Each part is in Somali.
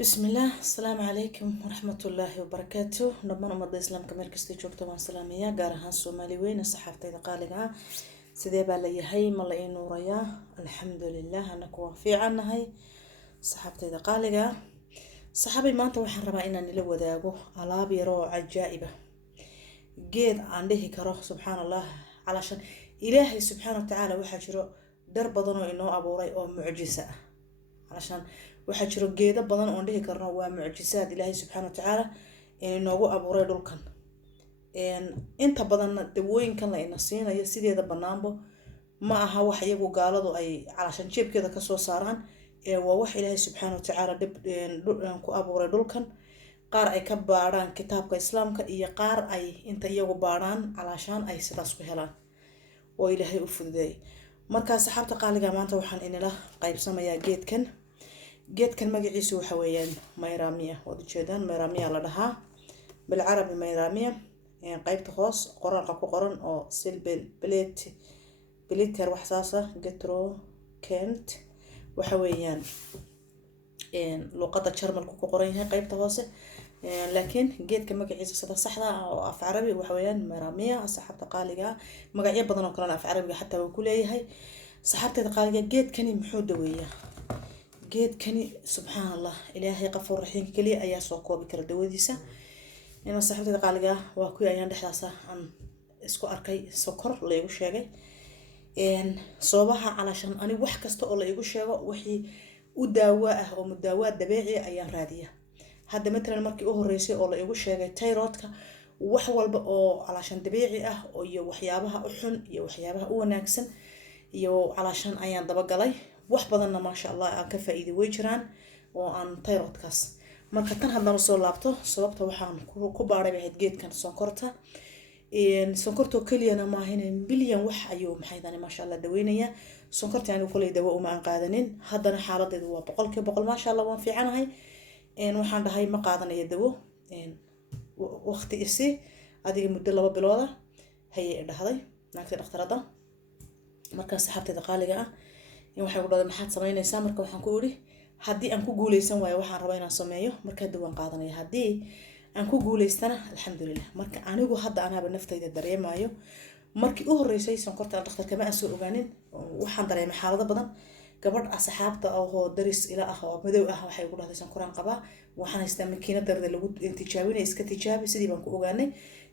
بسم الله السلام عليكم ورحمة الله وبركاته نبنا مضى إسلام كمير كستي جوكتو وان سلامية قارها الصومالي وين الصحافتي دقالقها سيدي بالي هاي ملاي نوريا الحمد لله أنا كوا في عنا هاي صحافتي دقالقها صحابي ما انت وحن ربا إنا نلو ذاقو علابي رو عجائبة قيد عنده كروه سبحان الله علشان إلهي سبحانه وتعالى وحجرو درب ضنو إنه أبو ري أو معجزة علشان waxaa jiro geedo badan oo dhihi karno waa mucjisaad ilaahay subxaanahu wa ta'ala inoogu abuuray dhulkan inta badan dawooyinkan la ina siinayo sideeda banaanbo ma aha wax iyagu gaaladu ay calashan jeebkeeda ka soo saaraan waa wax ilaahay subxaanahu wa ta'ala dib ku abuuray dhulkan qaar ay ka baaraan kitaabka islaamka iyo qaar ay inta iyagu baaraan calashan ay sidaas ku helaan oo ilaahay u fududeeyay marka saxaabta qaaliga maanta waxaan inala qaybsamayaa geedkan magaciisu waxa weeyaan mayramiya wada jeedaan mayramiya la dhahaa بالعربي mayramiya qaybta hoos qoraalka ku qoran oo silbel beliter wax saasa getro kent waxa weeyaan luqadda jarmalku ku qoran yahay qaybta hoose laakiin geedka magaciisa sida saxda ah oo af carabi waxa weeyaan mayramiya saxaabta qaaliga magacyo badan oo kale af carabiga xataa uu ku leeyahay saxaabteeda qaaliga geedkani muxuu daweeyaa geedkani subxaan allah ilaahay qafuur raxiim kaliya ayaa soo koobi kara dawadiisa inaa saxaabteeda qaaliga waa kuwii ayaan dhexdaas aan isku arkay sokor la igu sheegay soobaha calashan ani wax kasta oo la igu sheego wixii u daawo ah oo mudaawaad dabiici ayaan raadiya hadda matalan markii u horeysay oo la igu sheegay tayroodka wax walba oo calashan dabiici ah oo iyo waxyaabaha u xun iyo waxyaabaha u wanaagsan iyo calashan ayaan daba galay wax badanna ma sha Allah aan ka faa'iido way jiraan oo aan tayroodkaas marka tan hadana soo laabto sababta waxaan ku baaray bahayd geedkan sonkorta kaliyana ma ahayn bilyan wax ayuu maxaydani ma sha Allah daweynaya sonkorta aan kulay dawo uma aan qaadanin hadana xaaladeedu waa 100% ma sha Allah waan fiicanahay waxaan dhahay ma qaadanayo dawo waqti isi adiga muddo 2 bilooda hayay dhahday naagta dhakhtarada marka saxaabteeda qaaliga ah waxay ku dhadeen maxaad sameynaysaa marka waxaan ku iri haddii aan ku guuleysan waayo waxaan rabaa inaan sameeyo marka dawaan qaadanaya haddii aan ku guuleystana alxamdulillah marka anigu hadda anaaba naftayda dareemayo markii u horeysay sonkorta dhakhtarka ma aan soo ogaanin waxaan dareemay xaalado badan gabadh asxaabta oo daris ila ah oo madow ah waxay ku dhahdeen sonkoraan qabaa waxaan haystaa makiinada lagu tijaabinay iska tijaabi sidii baan ku ogaanay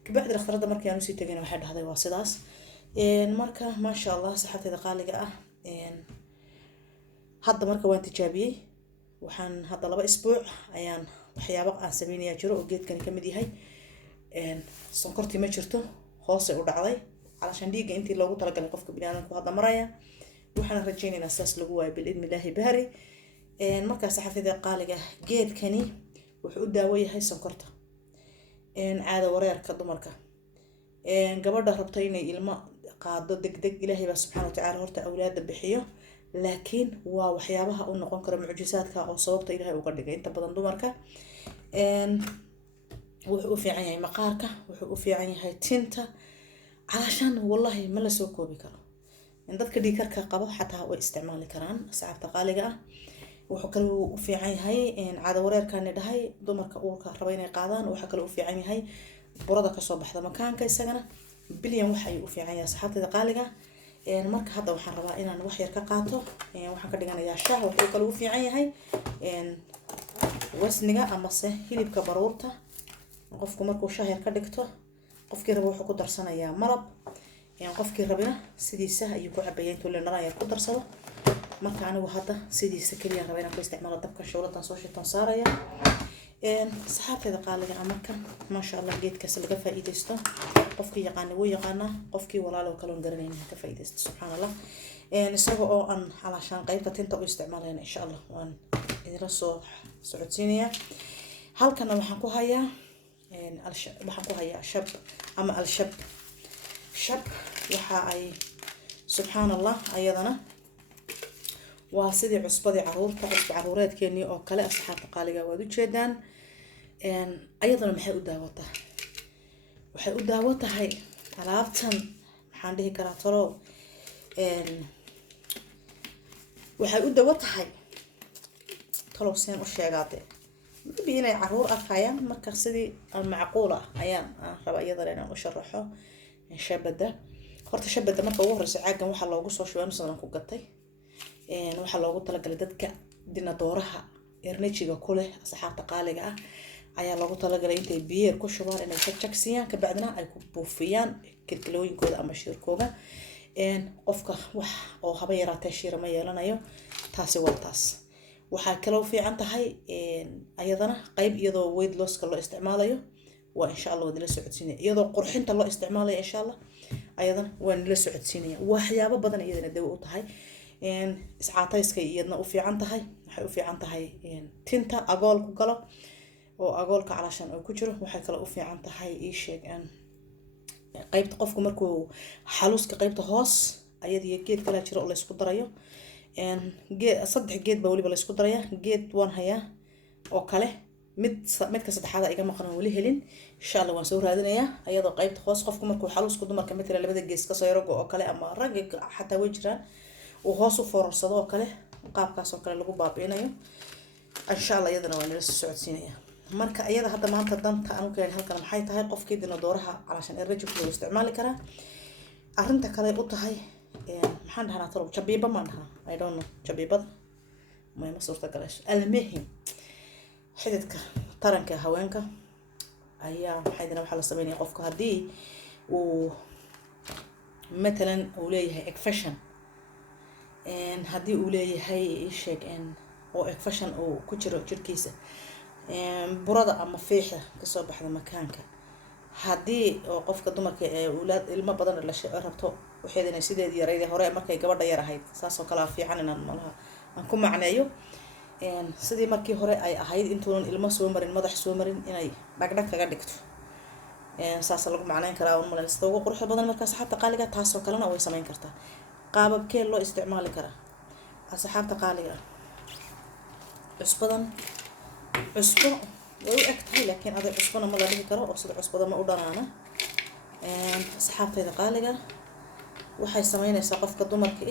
kabacdi dhakhtarada markii aan u sii tagay waxay dhahday waa sidaas marka ma sha Allah saxaabteeda qaaliga ah hadda marka waan tijaabiyay waxaan hadda 2 isbuuc ayaan waxyaabo aan sameeyay jiro oo geedkan ka mid yahay sonkortii ma jirto hoos u dhacday calashan dhiiga intii loogu talagalay qofka bini'aadamku hadda maraya waxaan rajaynaynaa saas lagu waayo bil ilaahi bahari marka saxaafada qaaliga geedkani wuxuu u daawo yahay sonkorta caado wareerka dumarka gabadha rabta inay ilmo qaado degdeg ilaahay baa subxaanahu wa ta'ala horta awlaad bixiyo laakiin waa waxyaabaha uu noqon karo mucjisaadka oo sababta ilaahay uga dhigay inta badan dumarka wuxuu u fiican yahay maqaarka wuxuu u fiican yahay tinta calashan wallahi ma la soo koobi karo in dadka dhiikarka qabo xataa way isticmaali karaan asxaabta qaaliga ah wuxuu kale u fiican yahay caado wareerkan dhahay dumarka uurka raba inay qaadaan waxa kale u fiican yahay burada ka soo baxda makaanka isagana bilyan waxa ay u fiican yahay asxaabta qaaliga marka hadda waxaan rabaa inaan wax yar ka qaato waxaan ka dhiganayaa shaah wuxuu kale u fiican yahay wasniga ama se hilibka baruurta qofku markuu shaah yar ka dhigto qofkii rabo wuxuu ku darsanayaa malab qofkii rabina sidiisa ayuu ku cabayay intuu leena yar ku darsado marka anigu hadda sidiisa kaliya rabaa inaan ku isticmaalo dabka shawladan soo shiitan saaraya saxaabteeda qaaliga marka ma sha Allah geedkaas laga faa'iideysto qofkii yaqaan wuu yaqaana qofkii walaalo kale oo garanayna ka faa'iideysto subhanallah isagoo oo aan halashan qaybta tinta u isticmaalayna insha Allah waan idin soo socodsiinaya halkan waxaan ku hayaa shab ama al-shab waxa ay subhanallah ayadana waa sidii cusbadii caruureedkeenii oo kale asxaabta qaaliga waad u jeedaan ayadana maxay u daawataa waxay u daawo tahay alaabtan maxaan dhihi karaa talo waxay u daawo tahay talo seen u sheegaade maybe inay caruur arkayaan marka sidii macquul ah ayaan raba iyadana inaan u sharaxo shabada. horta shabada marka ugu horeysa caagan waxaa loogu soo shubay aniga ku gatay waxaa loogu talagalay dadka dinadooraha ernejiga ku leh asxaabta qaaliga ah ayaa loogu talagalay intay biyeer ku shubaan inay jagsiyaan ka bacdina ay ku buufiyaan kilkilooyinkooda ama shiirkooda qofka wax oo haba yaraatee shiir ma yeelanayo. taasi waa taas. waxaa kaloo fiican tahay ayadana qayb iyadoo weight loss ka loo isticmaalayo waa insha Allah wada la socodsiinaya iyadoo qurxinta loo isticmaalayo insha Allah ayadana waan la socodsiinaya waxyaabo badan iyadana dawo u tahay iscaatayska iyadna u fiican tahay. waxay u fiican tahay tinta agool ku galo oo agoolka calashan oo ku jiro. waxay kale u fiican tahay ii sheeg qaybta qofku markuu xaluuska qaybta hoos ayadiyo geed kala jiro oo la isku darayo geed saddex geed baa waliba la isku daraya. geed waan hayaa oo kale midka saddexaad iga maqan wali helin insha Allah waan soo raadinayaa ayadoo qaybta hoos qofku markuu xaluusku dumarka midna labada gees ka soo yarogo oo kale ama rag xataa way jiraan oo hoos u foorarsado oo kale qaabkaas oo kale lagu baabiinayo insha Allah iyadana waan la socodsiinayaa. marka ayada hadda maanta danta aan ku halkan maxay tahay qofkii dinadooraha calashan erneji ku isticmaali karaa. arinta kale u tahay maxaan dhahnaa talo jabiiba ma dhahnaa I don't know jabiibada ma suurta galash almuhim xididka taranka haweenka ayaa maxay waxa la sameeyaa qofka hadii uu مثلا uu leeyahay ekfashion hadii uu leeyahay sheeg oo ekfashion oo ku jiro jirkiisa burada ama fiixda ka soo baxda makaanka hadii oo qofka dumarka ee ulaad ilmo badan la rabto waxay sideedii yareeyay hore markay gabadha yar ahayd saas oo kala fiican inaan malaha aan ku macneeyo sidii markii hore ay ahayd intuunan ilmo soo marin madax soo marin inay dhagdhag kaga dhigto saas lagu macneyn karaa oo malaha ugu qurux badan marka asxaabta qaaliga taas oo kalena way sameyn kartaa. qaababkee loo isticmaali karaa asxaabta qaaliga cusbadan cusbo way u egtahay laakiin aday cusbana ma la dhihi karo oo sida cusbada ma u dhanaana asxaabtayda qaaliga waxay sameynaysaa qofka dumarka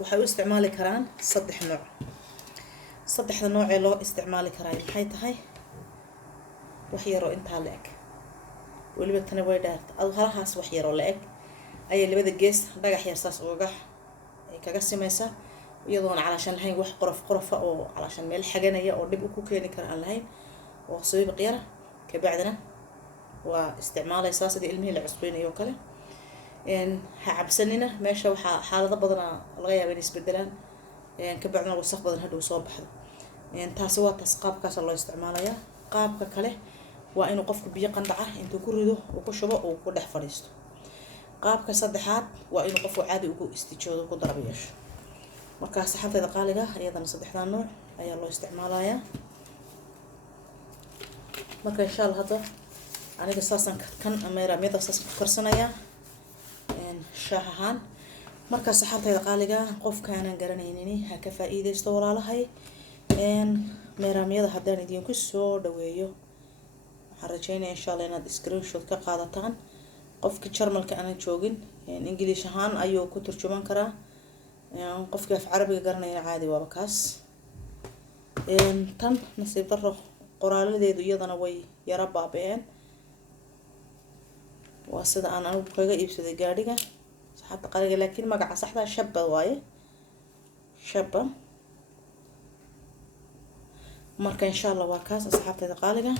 waxay u isticmaali karaan saddex nooc. saddexda nooc ee loo isticmaali karaa maxay tahay wax yar oo inta la eg waliba tan way dhaarta halahaas wax yar oo la eg ayay labada gees dhagax yar saas uga ay kaga samaysaa iyadoo aan calashan lahayn wax qorof oo calashan meel xaganaya oo dib u ku keeni kara aan lahayn oo sabab qiyara ka bacdina waa isticmaalaysaa sidii ilmihi la cusbeynayo kale ha cabsanina meesha waxa xaalado badan laga yaabaa in isbedelaan ka bacdina wasakh badan hadhow soo baxdo taasi waa taas qaabkaas loo isticmaalayaa. qaabka kale waa inuu qofku biyo qandaca intuu ku rido oo ku shubo oo ku dhex fadhiisto. qaabka saddexaad waa inuu qofku caadi ugu istijoodo ku darab yeesho. marka saxaafada qaaliga ayadana saddexdan nooc ayaa loo isticmaalayaa. marka insha Allah hadda aniga saasan kan ameeramida saas ku karsanaya shaahan. marka saxaafada qaaliga qofkaanan garanaynin ha ka faa'iideysto walaalahay meeramiyada haddaan idinku soo dhaweeyo waxaan rajeynayaa insha Allah inaad screenshot ka qaadataan. qofka Jarmalka aan joogin English ahaan ayuu ku turjuman karaa qofka af Carabiga garanayna caadi waa kaas tan nasiib darro qoraaladeedu iyadana way yara baabeen waa sida aan anigu kaga iibsaday gaadhiga saxaabta qaaliga laakiin magaca saxda shabba waaye shabba. marka insha Allah waa kaas asxaabtayda qaaliga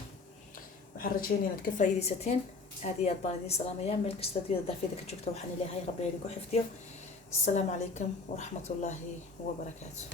waxaan rajeynayaa inaad ka faa'iideysateen aad iyo aad baan idin salaamayaa meel kasta daafida ka joogta waxaan ilaahay rabbi idinku xifdiyo. السلام عليكم ورحمة الله وبركاته.